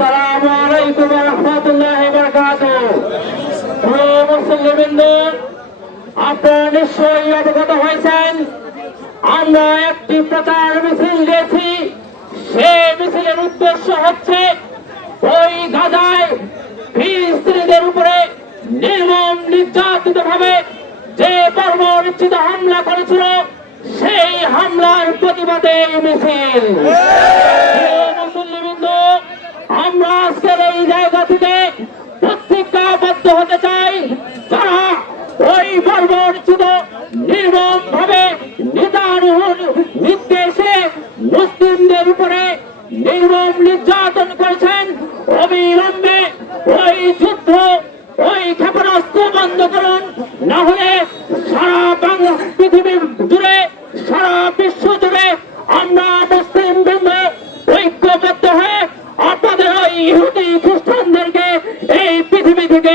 আসসালামু আলাইকুম ওয়া রাহমাতুল্লাহি ওয়া বারাকাতুহু। প্রিয় মুসলিমবৃন্দ আপনারা নিশ্চয়ই অবগত হয়েছেন, আমরা একটি প্রচার মিছিল দিয়েছি। সে মিছিলের উদ্দেশ্য হচ্ছে ওই গাজায় ফিলিস্তিনিদের উপরে নির্যাতিত ভাবে যে পরবর্তীত হামলা করেছিল, সেই হামলার প্রতিবাদে মিছিল প্রিয় মুসল্লিবৃন্দ, আমরা আজকের এই জায়গা থেকে প্রতিজ্ঞাবদ্ধ হতে চাই তারা ওই বর্বরচিত নির্মম ভাবে নিদারুণ নির্দেশে মুসলিমদের উপরে নির্মম নির্যাতন করেছেন অবিলম্বে ওই যুদ্ধ ওই ক্ষেপণাস্ত্র বন্ধ করুন না হলে সারা বাংলা পৃথিবী জুড়ে সারা বিশ্ব জুড়ে আমরা মুসলিম বৃন্দ ঐক্যবদ্ধ হয়ে আপনাদের ওই ইহুদি খ্রিস্টানদেরকে এই পৃথিবী থেকে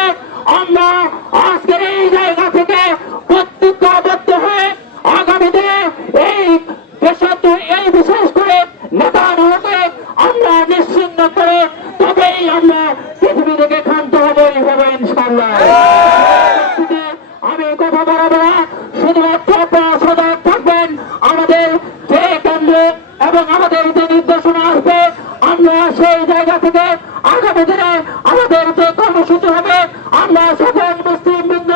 করে তবেই আমরা পৃথিবী থেকে ক্ষান্ত হব এইভাবে ইনশাল্লাহ আমি কথা বাড়াবো না, শুধুমাত্র আপনারা সজাগ থাকবেন। আমাদের যে কেন্দ্র এবং আমাদের যে নির্দেশনা আসবে, আমরা সেই জায়গা থেকে আগামী দিনে আমাদের যে কর্মসূচি হবে, আমরা সকল মুসলিম বৃন্দ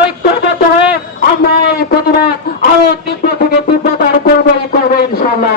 ঐক্যবদ্ধ হয়ে আমরা এই প্রতিবাদ আরও তীব্র থেকে তীব্রতার করবোই করব ইনশাল্লাহ